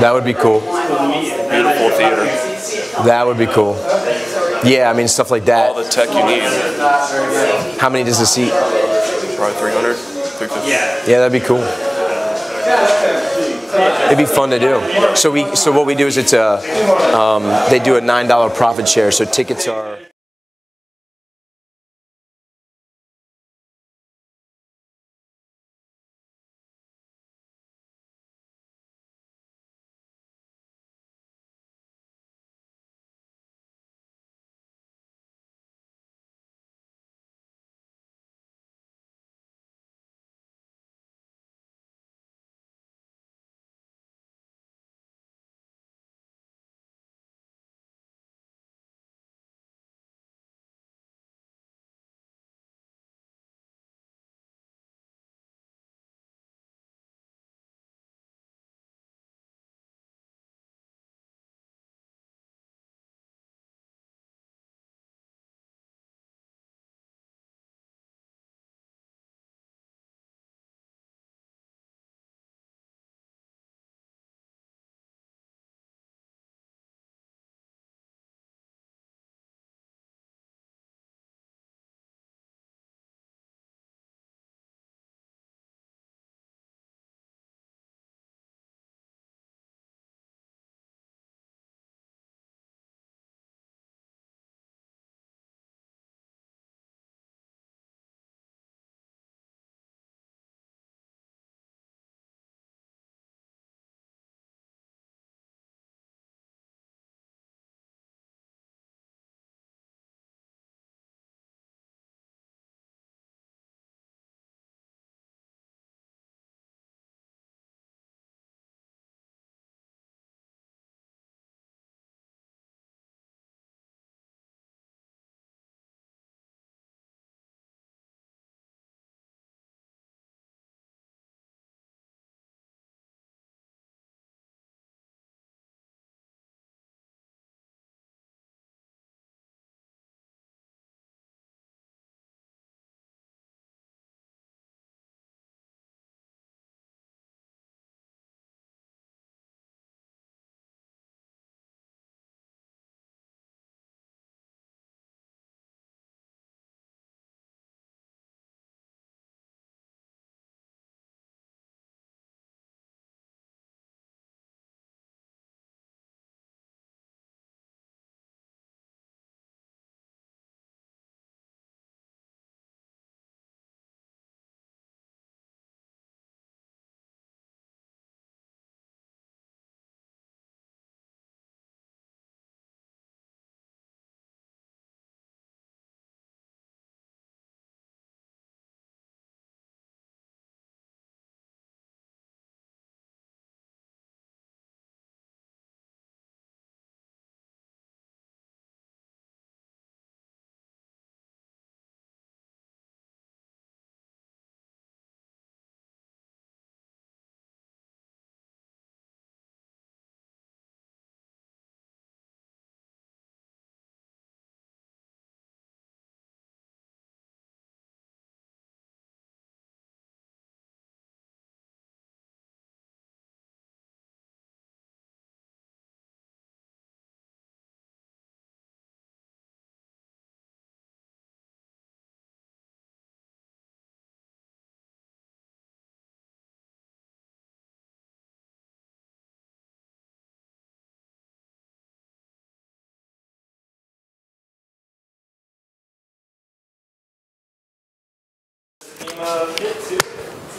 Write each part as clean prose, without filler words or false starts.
That would be cool. Beautiful theater. That would be cool. Yeah, I mean, stuff like that. All the tech you need. How many does the seat? Probably 300, 350. Yeah, that'd be cool. It'd be fun to do. So what we do is it's they do a $9 profit share. So tickets are.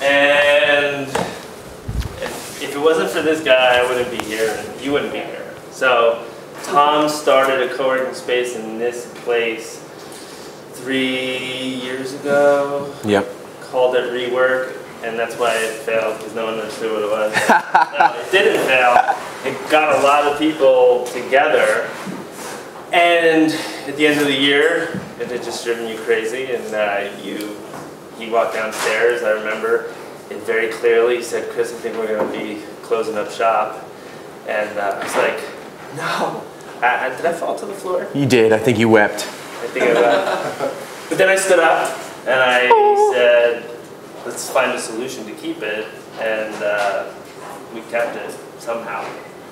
And if it wasn't for this guy, I wouldn't be here, and you wouldn't be here. So Tom started a co-working space in this place 3 years ago. Yep. Called it Rework, and that's why it failed, because no one understood what it was. No, it didn't fail. It got a lot of people together, and at the end of the year, it had just driven you crazy, and he walked downstairs, I remember it very clearly. He said, "Chris, I think we're going to be closing up shop." And I was like, no. Did I fall to the floor? You did. I think you wept. I think I wept. But then I stood up and I said, let's find a solution to keep it. And we kept it somehow.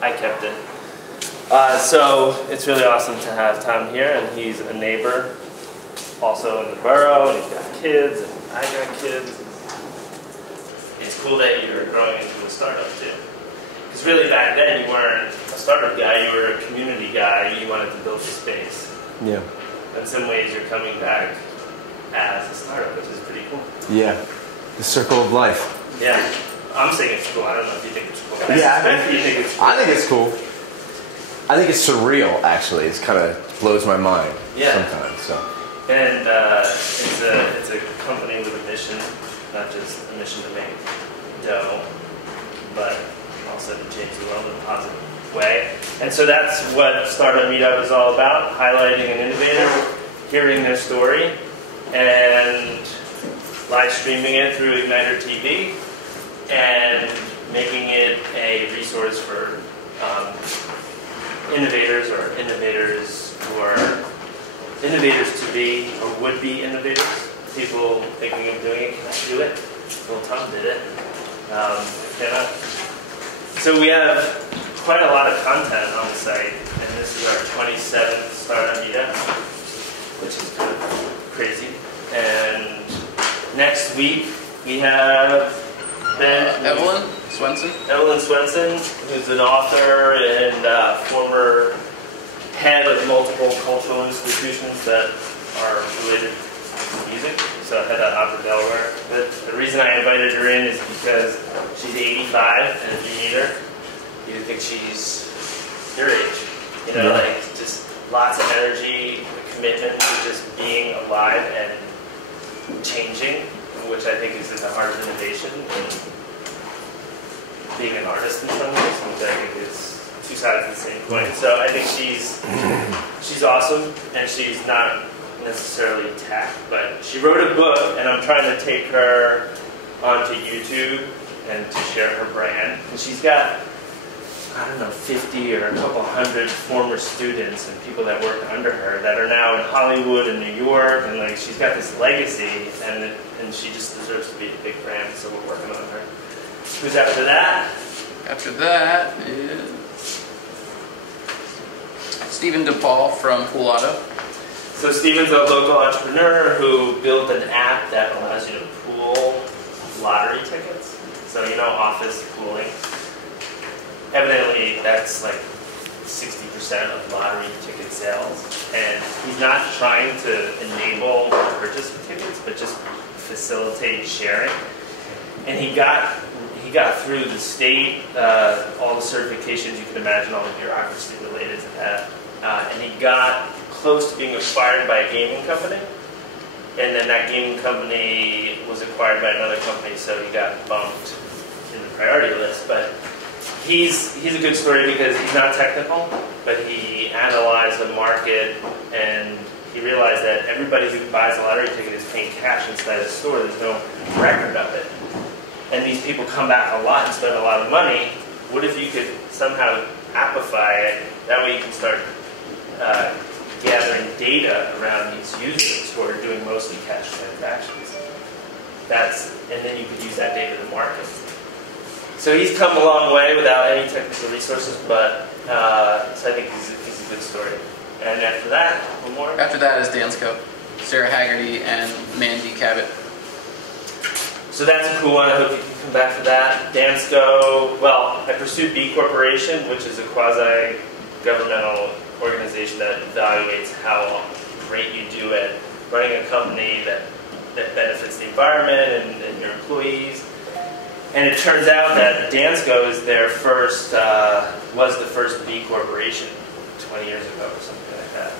I kept it. So it's really awesome to have Tom here, and he's a neighbor also in the borough, and he's got kids, and I got kids. It's cool that you're growing into a startup too. Because really back then you weren't a startup guy, you were a community guy, you wanted to build a space. Yeah. In some ways you're coming back as a startup, which is pretty cool. Yeah. The circle of life. Yeah. I'm saying it's cool. I don't know if you think it's cool. Yeah, You think it's cool. I think it's cool. I think it's surreal, actually. It's kind of blows my mind sometimes. So. And it's a company with a mission, not just a mission to make dough, but also to change the world in a positive way. And so that's what Startup Meetup is all about, highlighting an innovator, hearing their story, and live streaming it through Igniter TV, and making it a resource for innovators or innovators who are innovators to be or would be innovators. People thinking of doing it, can I do it? Well, Tom did it. Cannot. So we have quite a lot of content on the site, and this is our 27th Startup Meetup, which is kind of crazy. And next week we have Evelyn Swenson. Evelyn Swenson, who's an author and former head of multiple cultural institutions that are related to music. So head of Opera Delaware. But the reason I invited her in is because she's 85, and if you meet her, you would think she's your age. You know, like just lots of energy, a commitment to just being alive and changing, which I think is at the heart of innovation and being an artist in some ways, which I think is two sides of the same coin. So I think she's awesome, and she's not necessarily tech, but she wrote a book, and I'm trying to take her onto YouTube and to share her brand. And she's got, I don't know, 50 or a couple hundred former students and people that work under her that are now in Hollywood and New York, and like she's got this legacy, and she just deserves to be a big brand, so we're working on her. Who's after that? After that is Stephen DePaul from Pool Auto. So Stephen's a local entrepreneur who built an app that allows you to pool lottery tickets. So you know, office pooling. Evidently, that's like 60% of lottery ticket sales. And he's not trying to enable the purchase of tickets, but just facilitate sharing. And he got through the state, all the certifications you can imagine, all the bureaucracy related to that. And he got close to being acquired by a gaming company. And then that gaming company was acquired by another company, so he got bumped in the priority list. But he's a good story because he's not technical, but he analyzed the market, and he realized that everybody who buys a lottery ticket is paying cash inside the store. There's no record of it. And these people come back a lot and spend a lot of money. What if you could somehow appify it? That way you can start gathering data around these users who are doing mostly cash transactions. And then you could use that data to market. So he's come a long way without any technical resources, but so I think he's a good story. And after that, one more? After that is Dansko, Sarah Haggerty, and Mandy Cabot. So that's a cool one. I hope you can come back for that. Dansko, well, I pursued B Corporation, which is a quasi-governmental organization that evaluates how great you do at running a company that benefits the environment and your employees. And it turns out that Dansko is was the first B Corporation 20 years ago or something like that.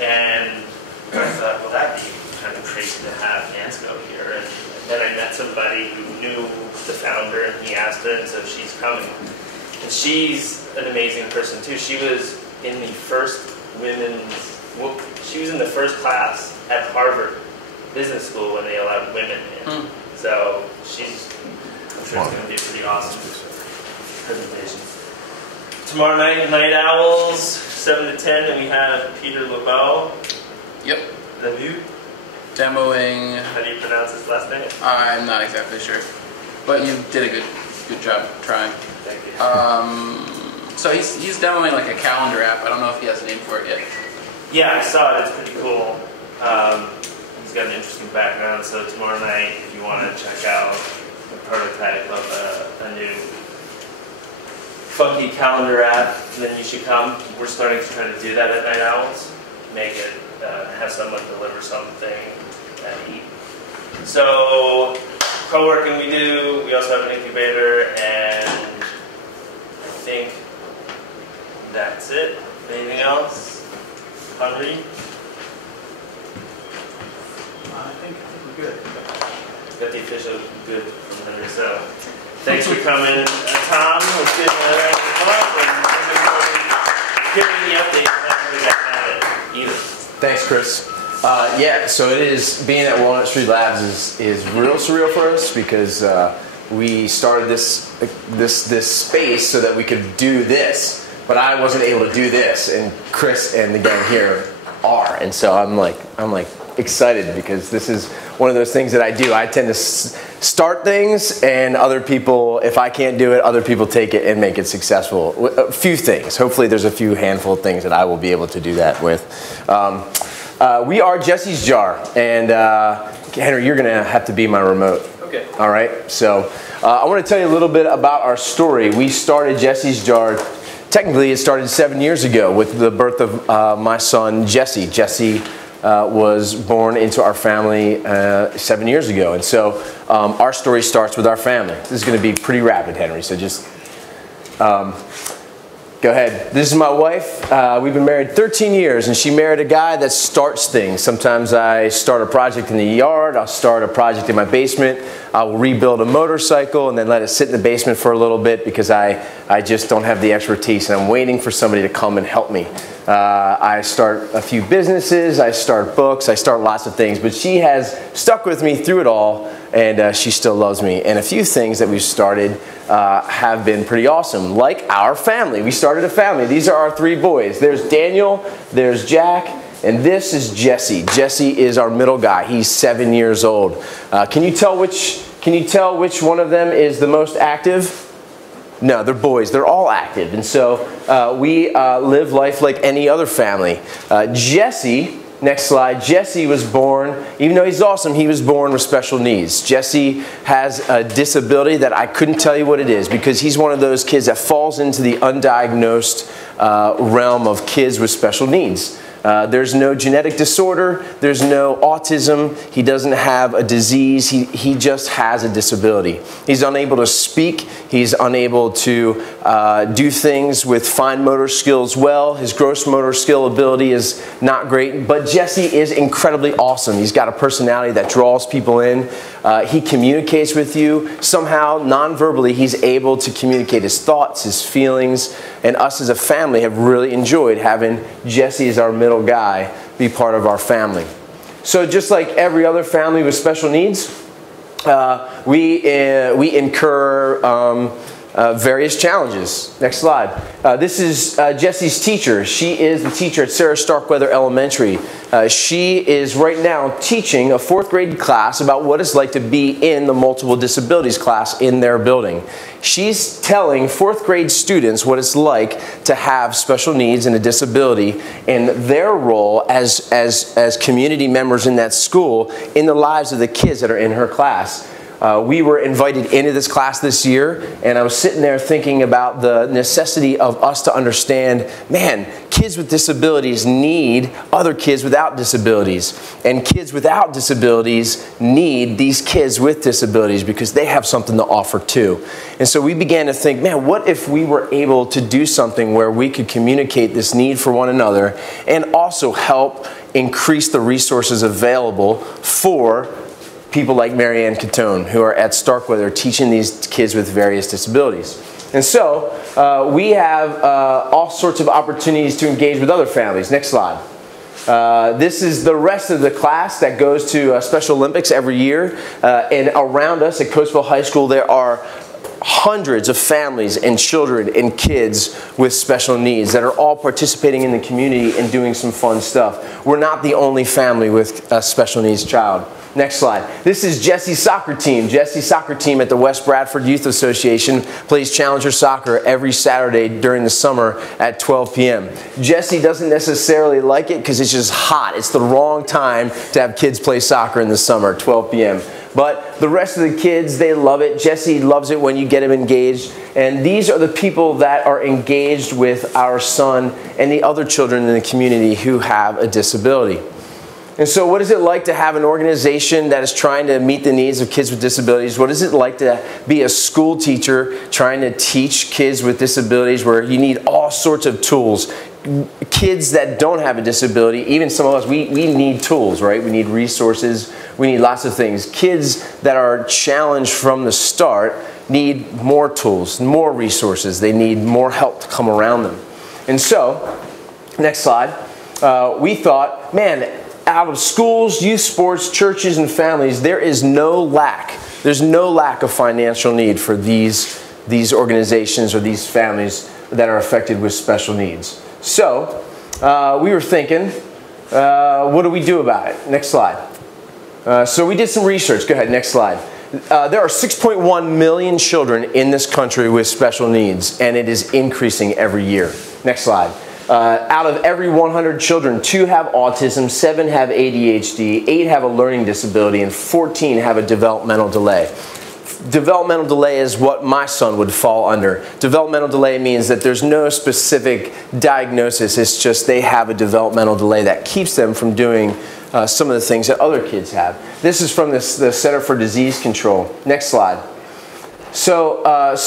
And I thought, well, that'd be kind of crazy to have Dansko here. And then I met somebody who knew the founder, and he asked her, and so she's coming. And she's an amazing person too. She was in the first she was in the first class at Harvard Business School when they allowed women in. So I'm sure it's going to be a pretty awesome presentation. Tomorrow night, Night Owls, 7 to 10, and we have Peter LeBeau. Yep. LeBeau? Demoing. How do you pronounce his last name? I'm not exactly sure, but you did a good job trying. Thank you. So he's demoing like a calendar app. I don't know if he has a name for it yet. Yeah, I saw it. It's pretty cool. He's got an interesting background. So tomorrow night, if you want to check out a prototype of a new funky calendar app, then you should come. We're starting to try to do that at Night Owls. Make it, have someone deliver something and eat. So, co-working we do. We also have an incubator, and I think that's it. Anything else? Hungry? I think we're good. Got the official good from Henry. So, thanks for coming, Tom. Let's give a round of applause and hearing the update. Not really got to have it either. Thanks, Chris. Yeah, so it is, being at Walnut Street Labs is real surreal for us because we started this space so that we could do this, but I wasn't able to do this, and Chris and the gang here are, and so I'm like excited because this is one of those things that I do. I tend to start things, and other people, if I can't do it, other people take it and make it successful. A few things. Hopefully there's a few handful of things that I will be able to do that with. We are sJar, and Henry, you're going to have to be my remote. Okay. All right. So I want to tell you a little bit about our story. We started sJar. Technically, it started 7 years ago with the birth of my son, Jesse. Jesse was born into our family 7 years ago. And so our story starts with our family. This is going to be pretty rapid, Henry, so just go ahead. This is my wife. We've been married 13 years, and she married a guy that starts things. Sometimes I start a project in the yard. I'll start a project in my basement. I will rebuild a motorcycle and then let it sit in the basement for a little bit because I just don't have the expertise, and I'm waiting for somebody to come and help me. I start a few businesses. I start books. I start lots of things, but she has stuck with me through it all, and she still loves me. And a few things that we've started have been pretty awesome, like our family. We started a family. These are our 3 boys. There's Daniel, there's Jack, and this is Jesse. Jesse is our middle guy. He's 7 years old. Can you tell which one of them is the most active? No, they're boys. They're all active. And so we live life like any other family. Jesse, next slide. Jesse was born, even though he's awesome, he was born with special needs. Jesse has a disability that I couldn't tell you what it is because he's one of those kids that falls into the undiagnosed realm of kids with special needs. There's no genetic disorder. There's no autism. He doesn't have a disease. He just has a disability. He's unable to speak. He's unable to do things with fine motor skills well. His gross motor skill ability is not great. But Jesse is incredibly awesome. He's got a personality that draws people in. He communicates with you. Somehow, non-verbally, he's able to communicate his thoughts, his feelings. And us as a family have really enjoyed having Jesse as our middle guy be part of our family. So just like every other family with special needs, we incur various challenges. Next slide. This is Jesse's teacher. She is the teacher at Sarah Starkweather Elementary. She is right now teaching a 4th grade class about what it's like to be in the multiple disabilities class in their building. She's telling 4th grade students what it's like to have special needs and a disability and their role as community members in that school in the lives of the kids that are in her class. We were invited into this class this year, and I was sitting there thinking about the necessity of us to understand, man, kids with disabilities need other kids without disabilities, and kids without disabilities need these kids with disabilities because they have something to offer too. And so we began to think, man, what if we were able to do something where we could communicate this need for one another and also help increase the resources available for people like Marianne Catone, who are at Starkweather teaching these kids with various disabilities. And so we have all sorts of opportunities to engage with other families. Next slide. This is the rest of the class that goes to Special Olympics every year. And around us at Coatesville High School, there are hundreds of families and children and kids with special needs that are all participating in the community and doing some fun stuff. We're not the only family with a special needs child. Next slide. This is Jesse's soccer team. Jesse's soccer team at the West Bradford Youth Association plays Challenger Soccer every Saturday during the summer at 12 p.m. Jesse doesn't necessarily like it because it's just hot. It's the wrong time to have kids play soccer in the summer, 12 p.m. But the rest of the kids, they love it. Jesse loves it when you get him engaged. And these are the people that are engaged with our son and the other children in the community who have a disability. And so what is it like to have an organization that is trying to meet the needs of kids with disabilities? What is it like to be a school teacher trying to teach kids with disabilities where you need all sorts of tools? Kids that don't have a disability, even some of us, we need tools, right? We need resources. We need lots of things. Kids that are challenged from the start need more tools, more resources. They need more help to come around them. And so, next slide, we thought, man, out of schools, youth sports, churches, and families, there is no lack. There's no lack of financial need for these organizations or these families that are affected with special needs. So we were thinking, what do we do about it? Next slide. So we did some research. Go ahead, next slide. There are 6.1 million children in this country with special needs, and it is increasing every year. Next slide. Out of every 100 children, 2 have autism, 7 have ADHD, 8 have a learning disability, and 14 have a developmental delay. Developmental delay is what my son would fall under. Developmental delay means that there's no specific diagnosis. It's just they have a developmental delay that keeps them from doing some of the things that other kids have. This is from the Center for Disease Control. Next slide. So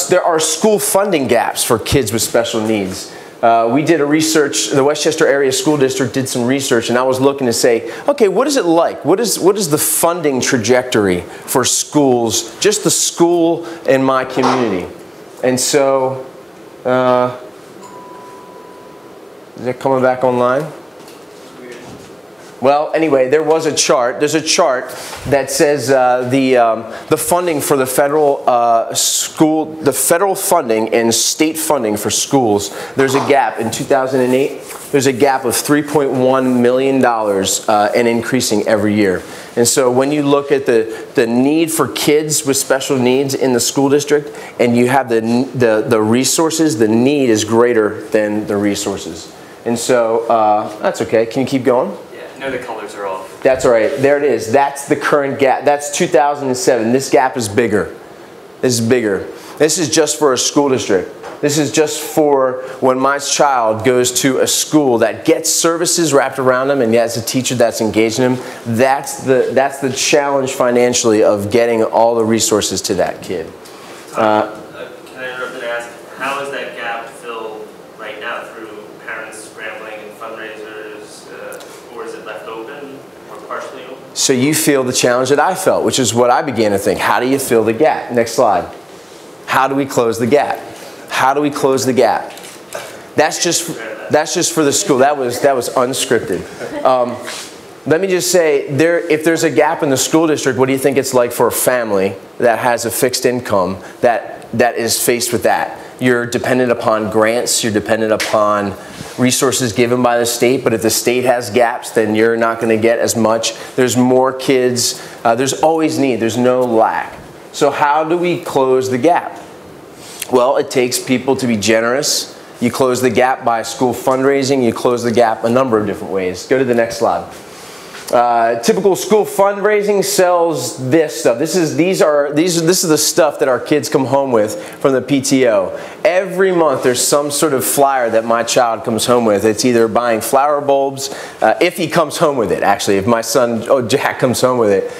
there are school funding gaps for kids with special needs. We did a research, the Westchester Area School District did some research, and I was looking to say, okay, what is it like? What is the funding trajectory for schools, just the school in my community? And so, is it coming back online? Well, anyway, there was a chart. There's a chart that says the funding for the federal the federal funding and state funding for schools. There's a gap in 2008. There's a gap of $3.1 million and increasing every year. And so when you look at the need for kids with special needs in the school district, and you have the resources, the need is greater than the resources. And so that's okay. Can you keep going? No, the colors are off. That's all right. There it is. That's the current gap. That's 2007. This gap is bigger. This is bigger. This is just for a school district. This is just for when my child goes to a school that gets services wrapped around them and has a teacher that's engaged in them. That's the challenge financially of getting all the resources to that kid. Can I interrupt and ask, how is that gap filled right now through parents scrambling and fundraisers? Or is it left open or partially open? So you feel the challenge that I felt, which is what I began to think. How do you fill the gap? Next slide. How do we close the gap? How do we close the gap? That's just for the school. That was unscripted. Let me just say, if there's a gap in the school district, what do you think it's like for a family that has a fixed income that is faced with that? You're dependent upon grants, you're dependent upon resources given by the state, but if the state has gaps, then you're not going to get as much. There's more kids, there's always need, there's no lack. So how do we close the gap? Well, it takes people to be generous. You close the gap by school fundraising, you close the gap a number of different ways. Go to the next slide. Typical school fundraising sells this stuff. This is the stuff that our kids come home with from the PTO. Every month there's some sort of flyer that my child comes home with. It's either buying flower bulbs, if he comes home with it actually, if my son, Jack comes home with it.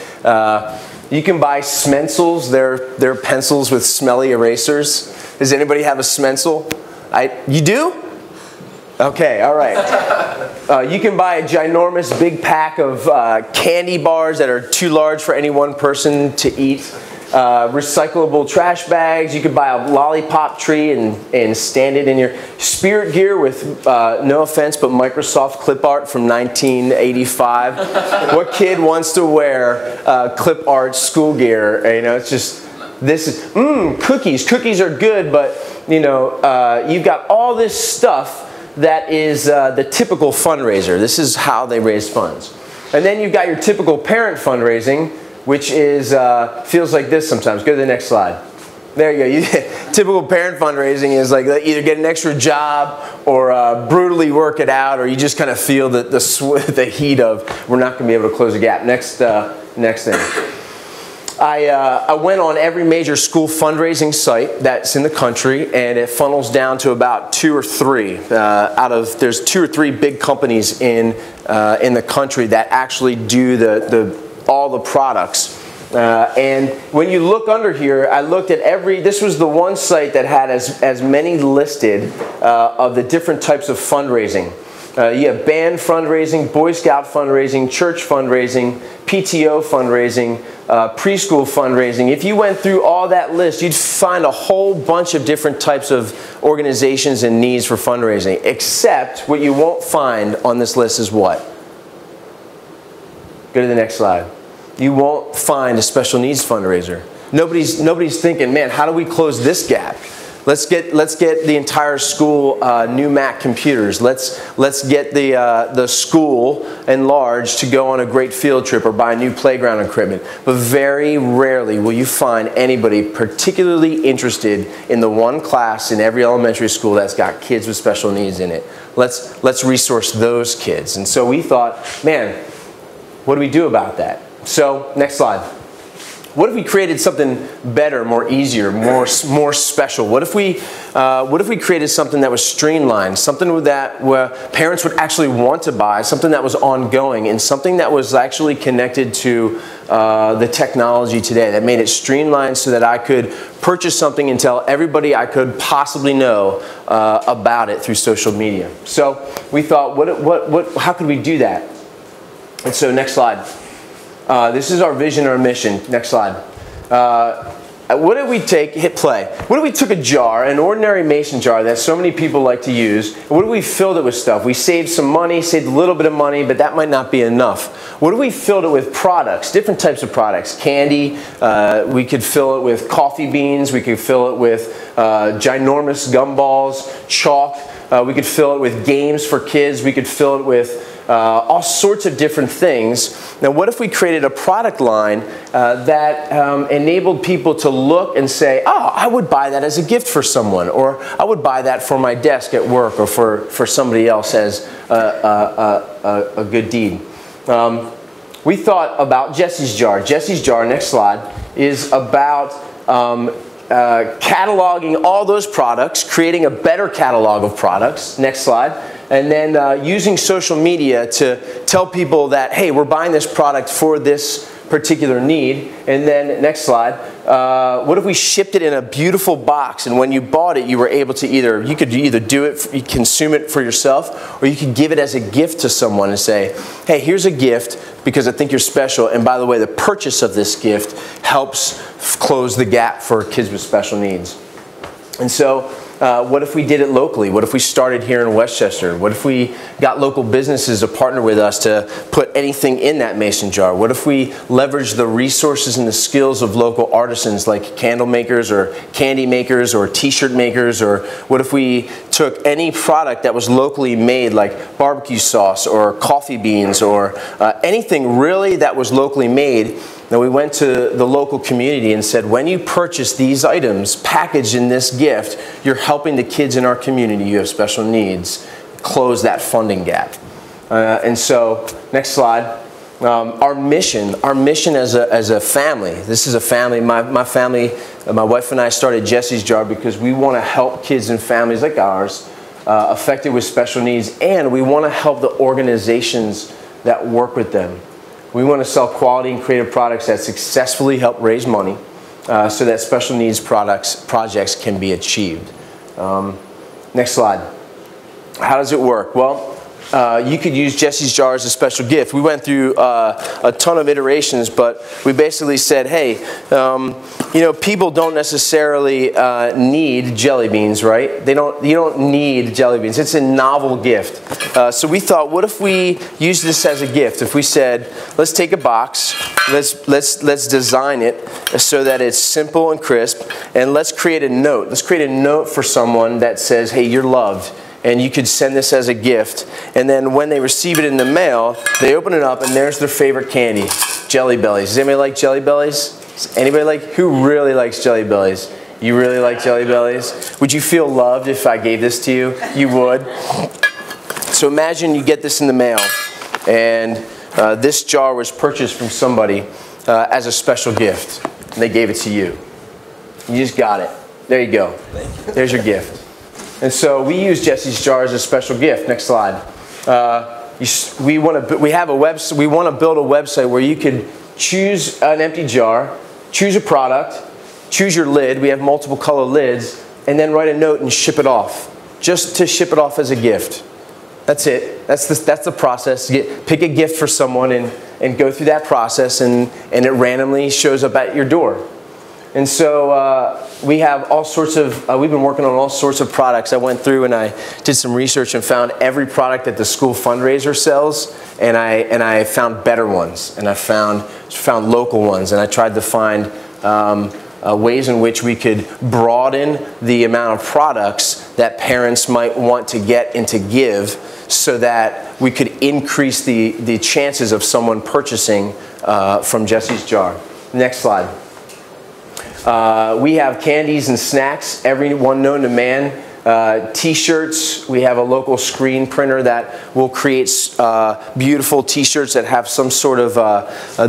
You can buy Smensels, they're pencils with smelly erasers. Does anybody have a Smensel? You do? Okay, all right. You can buy a ginormous big pack of candy bars that are too large for any one person to eat. Recyclable trash bags. You could buy a lollipop tree and stand it in your spirit gear with, no offense, but Microsoft clip art from 1985. What kid wants to wear clip art school gear? You know, it's just, this is, cookies. Cookies are good, but, you know, you've got all this stuff that is the typical fundraiser. This is how they raise funds. And then you've got your typical parent fundraising, which is feels like this sometimes. Go to the next slide. There you go. Typical parent fundraising is like either get an extra job or brutally work it out, or you just kind of feel the heat of we're not going to be able to close the gap. Next thing. I went on every major school fundraising site that's in the country, and it funnels down to about 2 or 3. There's 2 or 3 big companies in the country that actually do all the products. And when you look under here, I looked at this was the one site that had as many listed of the different types of fundraising. You have band fundraising, Boy Scout fundraising, church fundraising, PTO fundraising, preschool fundraising. If you went through all that list, you'd find a whole bunch of different types of organizations and needs for fundraising, except what you won't find on this list is what? Go to the next slide. You won't find a special needs fundraiser. Nobody's thinking, man, how do we close this gap? Let's get the entire school new Mac computers. Let's get the school enlarged to go on a great field trip or buy new playground equipment. But very rarely will you find anybody particularly interested in the one class in every elementary school that's got kids with special needs in it. Let's resource those kids. And so we thought, man, what do we do about that? So, next slide. What if we created something better, more easier, more special? What if we created something that was streamlined, something where parents would actually want to buy, something that was ongoing, and something that was actually connected to the technology today, that made it streamlined so that I could purchase something and tell everybody I could possibly know about it through social media. So we thought, how could we do that? And so next slide. This is our vision, our mission. Next slide. What did we take? Hit play. What if we took a jar, an ordinary mason jar that so many people like to use, and what if we filled it with stuff? We saved some money, saved a little bit of money, but that might not be enough. What if we filled it with products, different types of products? Candy, we could fill it with coffee beans, we could fill it with ginormous gumballs, chalk, we could fill it with games for kids, we could fill it with all sorts of different things. Now, what if we created a product line that enabled people to look and say, oh, I would buy that as a gift for someone, or I would buy that for my desk at work, or for somebody else as a good deed. We thought about Jesse's Jar. Jesse's Jar, next slide, is about cataloging all those products, creating a better catalog of products. Next slide. And then using social media to tell people that, hey, we're buying this product for this particular need. And then, next slide, what if we shipped it in a beautiful box, and when you bought it, you were able to you could either do it, you consume it for yourself, or you could give it as a gift to someone and say, hey, here's a gift because I think you're special, and by the way, the purchase of this gift helps close the gap for kids with special needs. And so, what if we did it locally? What if we started here in Westchester? What if we got local businesses to partner with us to put anything in that mason jar? What if we leveraged the resources and the skills of local artisans like candle makers or candy makers or t-shirt makers? Or what if we took any product that was locally made, like barbecue sauce or coffee beans or anything really that was locally made? Now, we went to the local community and said, when you purchase these items packaged in this gift, you're helping the kids in our community who have special needs close that funding gap. And so, next slide. Our mission as a family, this is a family, my family, my wife and I started Jesse's Jar because we want to help kids and families like ours affected with special needs, and we want to help the organizations that work with them. We want to sell quality and creative products that successfully help raise money so that special needs projects can be achieved. Next slide. How does it work? Well, you could use Jesse's Jar as a special gift. We went through a ton of iterations, but we basically said, hey, people don't necessarily need jelly beans, right? You don't need jelly beans. It's a novel gift. So we thought, what if we use this as a gift? If we said, let's take a box, let's design it so that it's simple and crisp, and let's create a note. Let's create a note for someone that says, hey, you're loved. And you could send this as a gift. And then when they receive it in the mail, they open it up and there's their favorite candy. Jelly Bellies. Does anybody like Jelly Bellies? Does anybody like, who really likes Jelly Bellies? You really like Jelly Bellies? Would you feel loved if I gave this to you? You would. So imagine you get this in the mail, and this jar was purchased from somebody as a special gift, and they gave it to you. You just got it. There you go. There's your gift. And so we use Jesse's Jar as a special gift. Next slide. We want to build a website where you could choose an empty jar, choose a product, choose your lid. We have multiple color lids, and then write a note and ship it off. Just to ship it off as a gift. That's it. That's the process. Pick a gift for someone and go through that process, and it randomly shows up at your door. And so we have all sorts of, we've been working on all sorts of products. I went through and I did some research and found every product that the school fundraiser sells, and I found better ones, and I found local ones, and I tried to find ways in which we could broaden the amount of products that parents might want to get and to give, so that we could increase the chances of someone purchasing from Jesse's Jar. Next slide. We have candies and snacks, every one known to man. T-shirts, we have a local screen printer that will create beautiful t-shirts that have some sort of,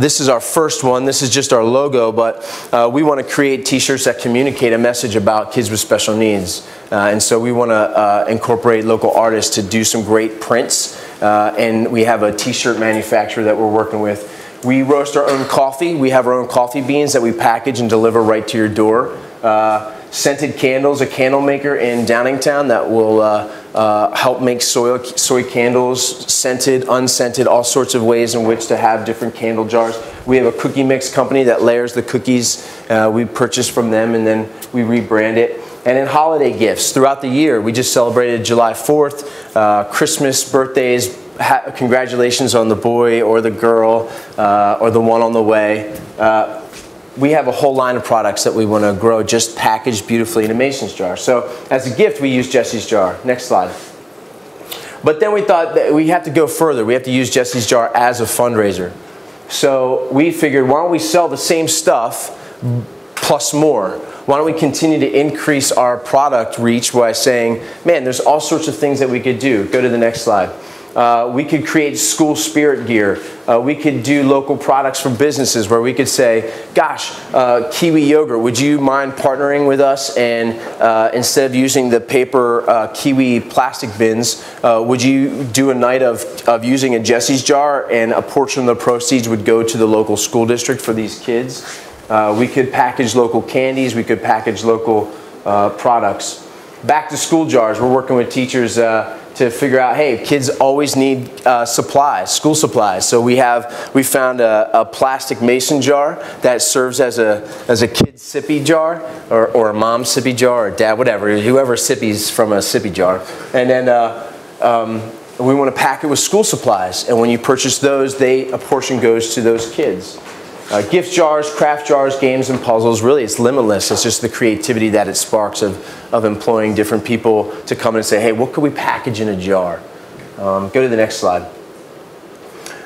this is our first one, this is just our logo, but we want to create t-shirts that communicate a message about kids with special needs. And so we want to incorporate local artists to do some great prints, and we have a t-shirt manufacturer that we're working with. We roast our own coffee. We have our own coffee beans that we package and deliver right to your door. Scented candles, a candle maker in Downingtown that will help make soy candles, scented, unscented, all sorts of ways in which to have different candle jars. We have a cookie mix company that layers the cookies. We purchase from them and then we rebrand it. And in holiday gifts throughout the year, we just celebrated July 4th, Christmas, birthdays. Congratulations on the boy or the girl or the one on the way. We have a whole line of products that we want to grow just packaged beautifully in a Mason's jar. So as a gift, we use Jesse's Jar. Next slide. But then we thought that we have to go further. We have to use Jesse's Jar as a fundraiser. So we figured, why don't we sell the same stuff plus more? Why don't we continue to increase our product reach by saying, man, there's all sorts of things that we could do. Go to the next slide. We could create school spirit gear. We could do local products for businesses where we could say, gosh, Kiwi yogurt, would you mind partnering with us, and instead of using the paper Kiwi plastic bins, would you do a night of using a Jesse's Jar, and a portion of the proceeds would go to the local school district for these kids? We could package local candies. We could package local products. Back to school jars. We're working with teachers to figure out, hey, kids always need supplies, school supplies. So we found a plastic mason jar that serves as a kid's sippy jar, or a mom's sippy jar, or dad, whatever, whoever sippies from a sippy jar. And then we want to pack it with school supplies. And when you purchase those, a portion goes to those kids. Gift jars, craft jars, games and puzzles, really it's limitless. It's just the creativity that it sparks of employing different people to come in and say, hey, what could we package in a jar? Go to the next slide.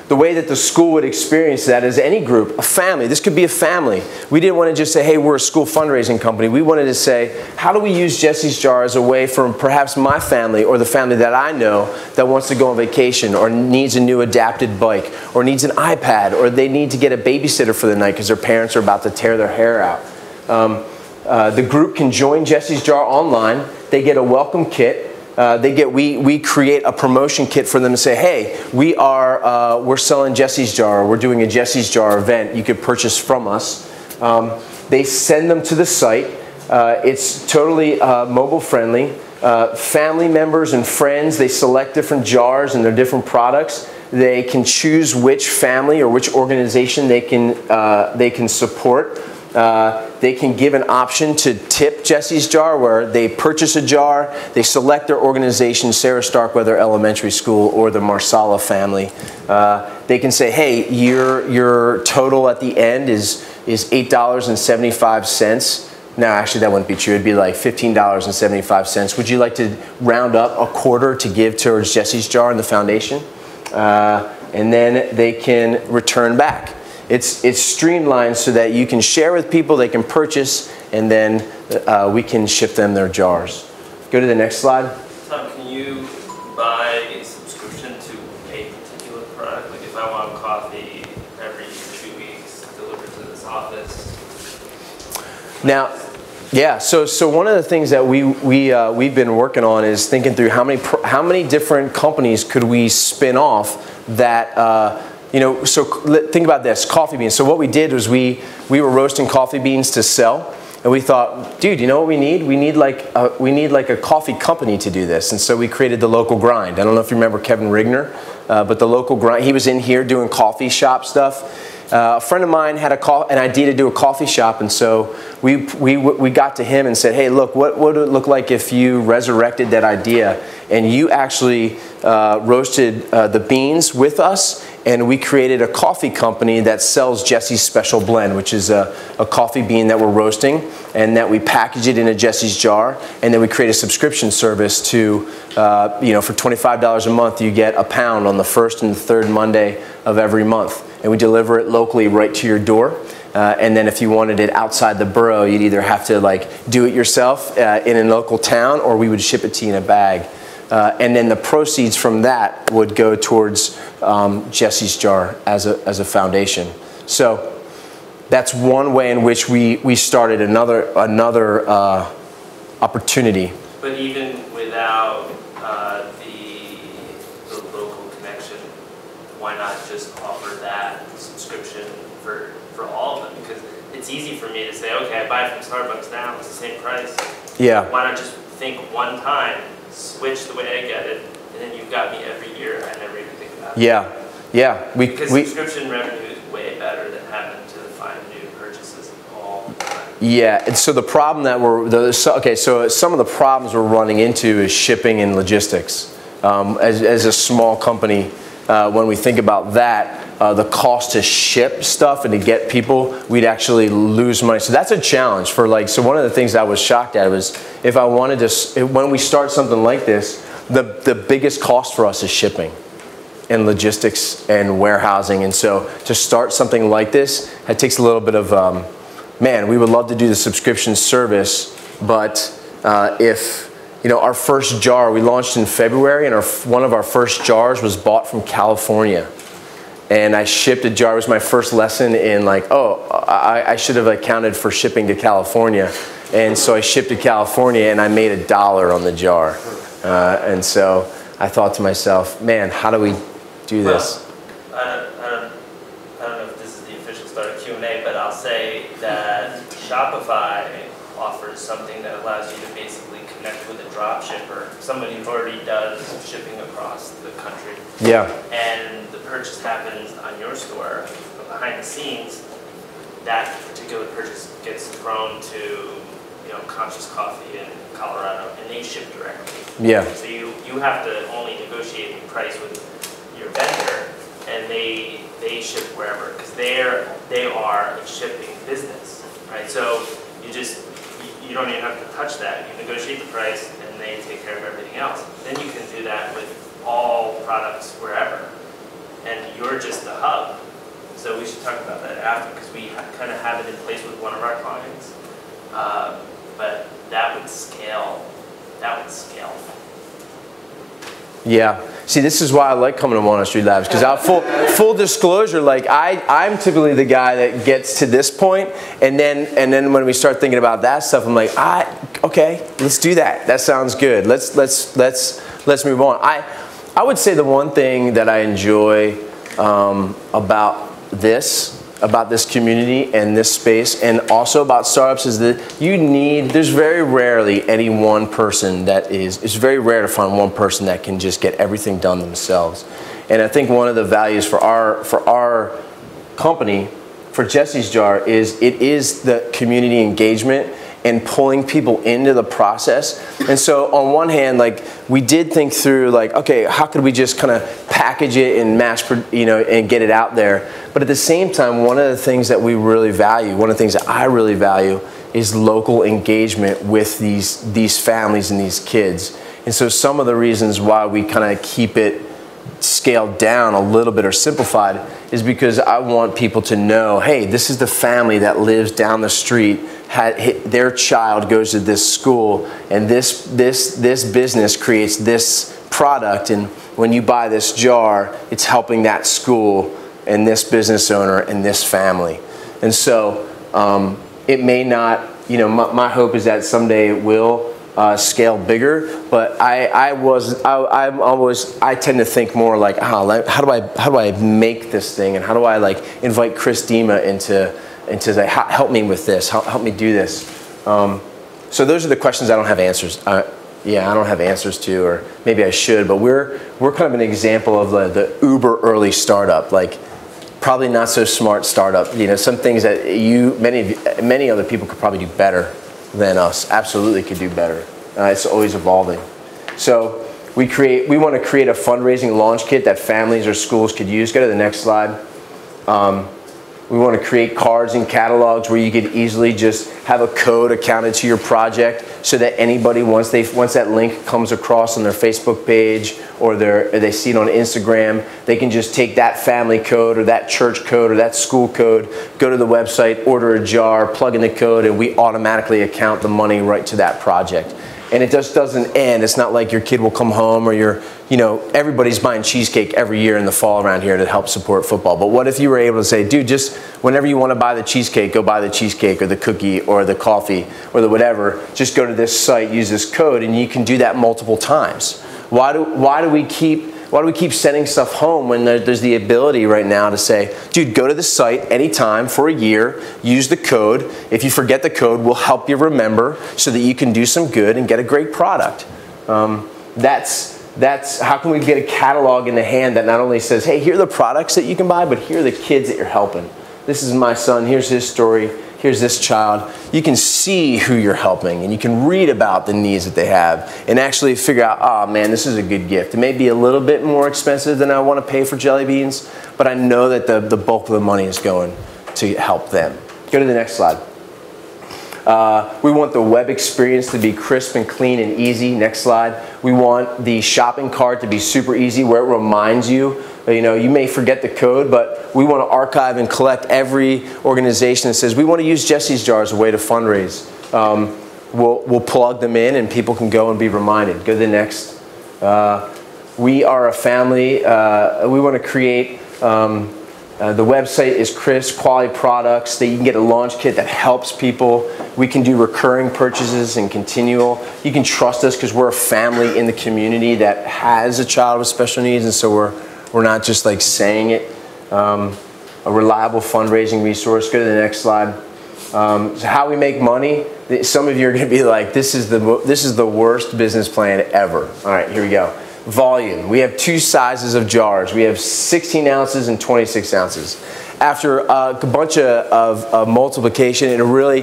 The way that the school would experience that is any group, a family. This could be a family. We didn't want to just say, hey, we're a school fundraising company. We wanted to say, how do we use Jesse's Jar as a way for perhaps my family or the family that I know that wants to go on vacation or needs a new adapted bike or needs an iPad, or they need to get a babysitter for the night because their parents are about to tear their hair out. The group can join Jesse's Jar online. They get a welcome kit. We create a promotion kit for them to say, hey, we're selling Jesse's Jar, we're doing a Jesse's Jar event, you could purchase from us. They send them to the site. It's totally mobile friendly. Family members and friends, they select different jars and their different products. They can choose which family or which organization they can support. They can give an option to tip Jesse's Jar, where they purchase a jar, they select their organization, Sarah Starkweather Elementary School or the Marsala family. They can say, hey, your total at the end is $8.75. No, actually that wouldn't be true. It'd be like $15.75. Would you like to round up a quarter to give towards Jesse's Jar and the foundation? And then they can return back. it's streamlined so that you can share with people, they can purchase, and then we can ship them their jars. Go to the next slide. Tom, can you buy a subscription to a particular product? Like if I want coffee every 2 weeks delivered to this office? Now, yeah, so one of the things that we've been working on is thinking through how many different companies could we spin off that, you know, so think about this, coffee beans. So what we did was we were roasting coffee beans to sell, and we thought, dude, you know what we need? We need like a coffee company to do this. And so we created the Local Grind. I don't know if you remember Kevin Rigner, but the Local Grind, he was in here doing coffee shop stuff. A friend of mine had an idea to do a coffee shop, and so we got to him and said, hey, look, what would it look like if you resurrected that idea and you actually roasted the beans with us, and we created a coffee company that sells Jesse's Special Blend, which is a coffee bean that we're roasting, and that we package it in a Jesse's jar, and then we create a subscription service to, you know, for $25 a month, you get a pound on the first and the third Monday of every month. And we deliver it locally right to your door. And then if you wanted it outside the borough, you'd either have to like do it yourself in a local town, or we would ship it to you in a bag. And then the proceeds from that would go towards Jesse's Jar as a foundation. So that's one way in which we started another opportunity. But even without the local connection, why not just offer that subscription for all of them? Because it's easy for me to say, okay, I buy it from Starbucks now, it's the same price. Yeah. Why not just think one time, switch the way I get it, and then you've got me every year. I never even think about it. Yeah, yeah. Because subscription revenue is way better than having to find new purchases all the time. Yeah, and so the problem that so some of the problems we're running into is shipping and logistics. As a small company, when we think about that, the cost to ship stuff and to get people, we'd actually lose money. So that's a challenge for so one of the things I was shocked at was if I wanted to, when we start something like this, the biggest cost for us is shipping and logistics and warehousing. And so to start something like this, it takes a little bit of, man, we would love to do the subscription service, but if, you know, our first jar, we launched in February, and one of our first jars was bought from California. And I shipped a jar. It was my first lesson in I should have accounted for shipping to California. And so I shipped to California, and I made $1 on the jar. And so I thought to myself, man, how do we do this? Well, I don't know if this is the official start of Q&A, but I'll say that Shopify offers something that allows you to basically connect with a drop shipper, somebody who already does shipping across the country. Yeah. And the purchase happens on your store, but behind the scenes, that particular purchase gets thrown to, you know, Conscious Coffee in Colorado, and they ship directly. Yeah. So you have to only negotiate the price with your vendor, and they ship wherever, because they are a shipping business, right? So you don't even have to touch that. You negotiate the price, and they take care of everything else. Then you can do that with all products wherever, and you're just the hub. So we should talk about that after, because we kind of have it in place with one of our clients. But that would scale. Yeah. See, this is why I like coming to Walnut Street Labs, because full disclosure, I'm typically the guy that gets to this point, and then when we start thinking about that stuff, I'm like, okay, let's do that. That sounds good. Let's move on. I would say the one thing that I enjoy about this community and this space, and also about startups, is that there's very rarely any one person it's very rare to find one person that can just get everything done themselves. And I think one of the values for our company, for Jesse's Jar, is the community engagement and pulling people into the process. And so on one hand, we did think through okay, how could we just kind of package it and and get it out there. But at the same time, one of the things that we really value, one of the things that I really value, is local engagement with these families and these kids. And so some of the reasons why we kind of keep it scaled down a little bit or simplified is because I want people to know, hey, this is the family that lives down the street. Their child goes to this school, and this business creates this product, and when you buy this jar, it's helping that school and this business owner and this family. And so it may not, you know, my hope is that someday it will scale bigger, but I tend to think more like, how do I make this thing, and how do I like invite Chris Dima into like, help me with this, help me do this. So those are the questions I don't have answers. Yeah, I don't have answers to, or maybe I should, but we're kind of an example of the uber early startup, like probably not so smart startup. You know, some things that many other people could probably do better than us. Absolutely could do better. It's always evolving. So we want to create a fundraising launch kit that families or schools could use. Go to the next slide. We want to create cards and catalogs where you could easily just have a code accounted to your project, so that anybody, once that link comes across on their Facebook page or they see it on Instagram, they can just take that family code or that church code or that school code, go to the website, order a jar, plug in the code, and we automatically account the money right to that project. And it just doesn't end. It's not like your kid will come home, or everybody's buying cheesecake every year in the fall around here to help support football. But what if you were able to say, dude, just whenever you want to buy the cheesecake, go buy the cheesecake or the cookie or the coffee or the whatever, just go to this site, use this code, and you can do that multiple times. Why do we keep sending stuff home when there's the ability right now to say, dude, go to the site anytime for a year, use the code. If you forget the code, we'll help you remember so that you can do some good and get a great product. That's how can we get a catalog in the hand that not only says, hey, here are the products that you can buy, but here are the kids that you're helping. This is my son, here's his story, here's this child. You can see who you're helping, and you can read about the needs that they have and actually figure out, oh man, this is a good gift. It may be a little bit more expensive than I want to pay for jelly beans, but I know that the bulk of the money is going to help them. Go to the next slide. We want the web experience to be crisp and clean and easy. Next slide. We want the shopping cart to be super easy, where it reminds you. You know, you may forget the code, but we want to archive and collect every organization that says we want to use Jesse's Jar as a way to fundraise. We'll plug them in, and people can go and be reminded. Go to the next. We are a family. We want to create. The website is crisp, quality products that you can get a launch kit that helps people. We can do recurring purchases and continual. You can trust us because we're a family in the community that has a child with special needs, and so we're not just like saying it. A reliable fundraising resource. Go to the next slide. So how we make money. Some of you are going to be like, this is the worst business plan ever. All right, here we go. Volume. We have two sizes of jars. We have 16 ounces and 26 ounces. After a bunch of multiplication, it really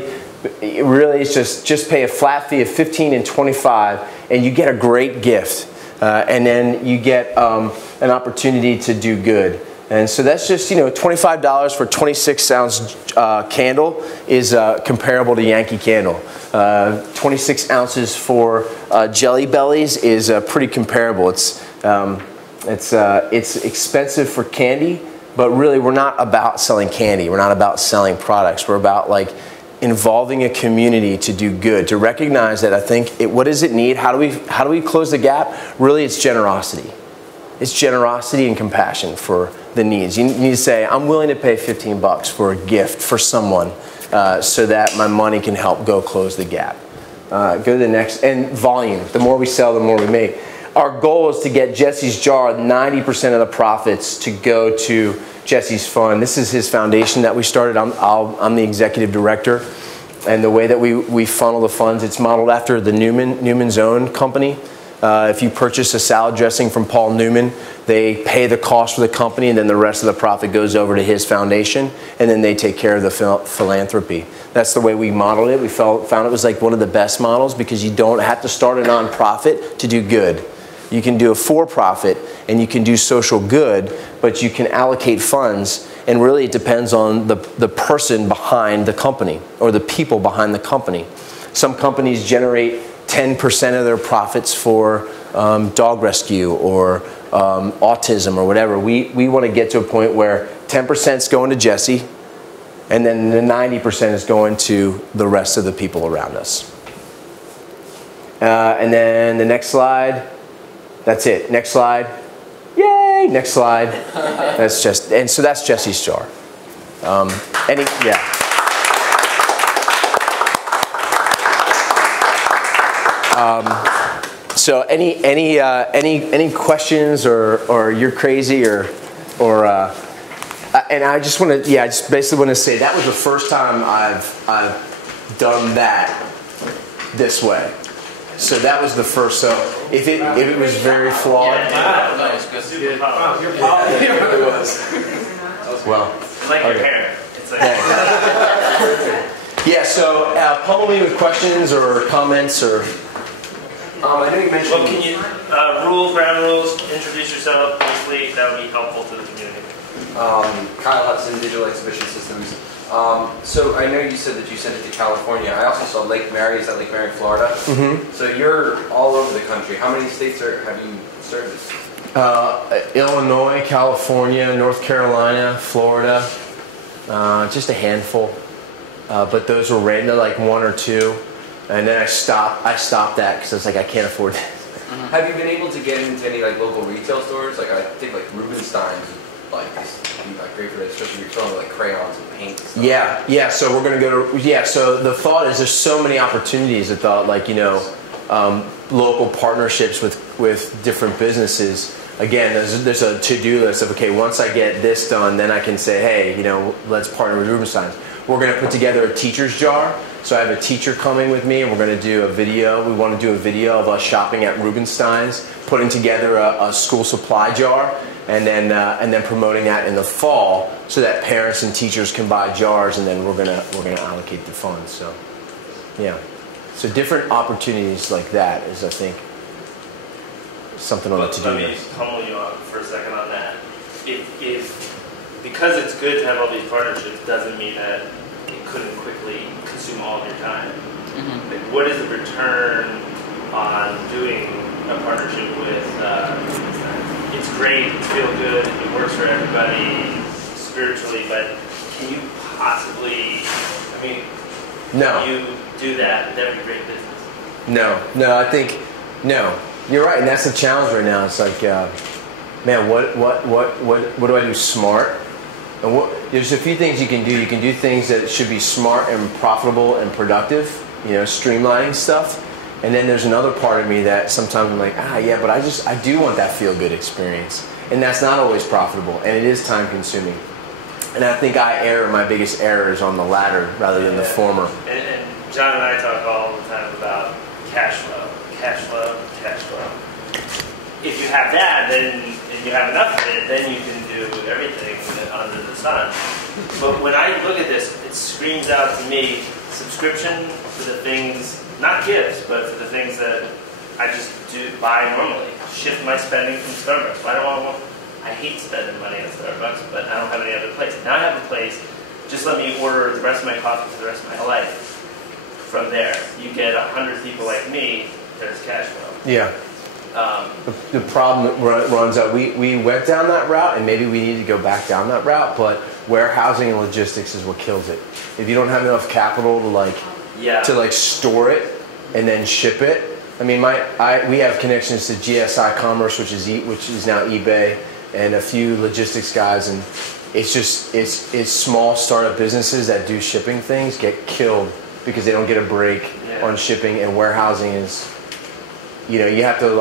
is just pay a flat fee of 15 and 25, and you get a great gift. And then you get an opportunity to do good. And so that's just, $25 for 26 ounce candle is comparable to Yankee Candle. 26 ounces for Jelly Bellies is pretty comparable. It's expensive for candy, but really we're not about selling candy. We're not about selling products. We're about like involving a community to do good, to recognize that I think what does it need? How do we close the gap? Really, it's generosity. It's generosity and compassion for the needs. You need to say, I'm willing to pay 15 bucks for a gift for someone so that my money can help go close the gap. Go to the next, and volume. The more we sell, the more we make. Our goal is to get Jesse's Jar 90% of the profits to go to Jesse's Fund. This is his foundation that we started. I'm the executive director. And the way that we funnel the funds, it's modeled after the Newman's own company. If you purchase a salad dressing from Paul Newman, they pay the cost for the company, and then the rest of the profit goes over to his foundation, and then they take care of the philanthropy. That's the way we modeled it. We found it was like one of the best models because you don't have to start a nonprofit to do good. You can do a for-profit and you can do social good, but you can allocate funds, and really it depends on the person behind the company or the people behind the company. Some companies generate 10% of their profits for dog rescue or autism or whatever. We want to get to a point where 10% is going to Jesse, and then the 90% is going to the rest of the people around us. And then the next slide, that's it. Next slide. Yay! Next slide. That's just, and so that's Jesse's jar. Yeah. So any questions, or you're crazy, or and I just want to, I just basically want to say that was the first time I've done that this way. So that was the first. So if it was very flawed, well, it's like your hair. It's like yeah. So pummel me with questions or comments or. I know you mentioned. Well, can you ground rules? Introduce yourself briefly. That would be helpful to the community. Kyle Hudson, Digital Exhibition Systems. So I know you said that you sent it to California. I also saw Lake Mary. Is that Lake Mary, Florida? Mm-hmm. So you're all over the country. How many states have you serviced? Illinois, California, North Carolina, Florida. Just a handful. But those were random, like one or two. And then I stopped that because I was like, I can't afford that. Mm-hmm. Have you been able to get into any like local retail stores? Like I think like Rubenstein's, like this would be like great for that, especially if you're selling like crayons and paint and stuff. Yeah. So we're gonna go to So the thought is there's so many opportunities. I thought like local partnerships with different businesses. Again, there's a to-do list of okay, once I get this done, then I can say, hey, let's partner with Rubenstein's. We're going to put together a teacher's jar. So I have a teacher coming with me, and we're going to do a video. We want to do a video of us shopping at Rubenstein's, putting together a school supply jar, and then promoting that in the fall, so that parents and teachers can buy jars, and then we're gonna allocate the funds. So, yeah. So different opportunities like that is, I think, something on the to-do list. Let me pummel you on for a second on that. Because it's good to have all these partnerships doesn't mean that it couldn't quickly consume all of your time. Mm-hmm. Like, what is the return on doing a partnership with it's great, it's feel good, it works for everybody spiritually, but can you possibly, no. Can you do that with every great business? No, I think, no. You're right, and that's the challenge right now. It's like, man, what do I do smart? And there's a few things you can do. You can do things that should be smart and profitable and productive, streamlining stuff. And then there's another part of me that sometimes I'm like, but I do want that feel-good experience. And that's not always profitable, and it is time-consuming. And I think my biggest error is on the latter rather than the former. And John and I talk all the time about cash flow. If you have that, and you have enough of it, then you can do everything under the sun. But when I look at this, it screams out to me subscription for the things, not gifts, but for the things that I just buy normally. Shift my spending from Starbucks. I hate spending money at Starbucks, but I don't have any other place. Now I have a place. Just let me order the rest of my coffee for the rest of my life. From there, you get 100 people like me. There's cash flow. Yeah. The problem runs out. We went down that route, and maybe we need to go back down that route. But warehousing and logistics is what kills it. If you don't have enough capital to store it and then ship it. I mean, we have connections to GSI Commerce, which is now eBay, and a few logistics guys, and it's small startup businesses that do shipping things get killed because they don't get a break on shipping, and warehousing is. You have to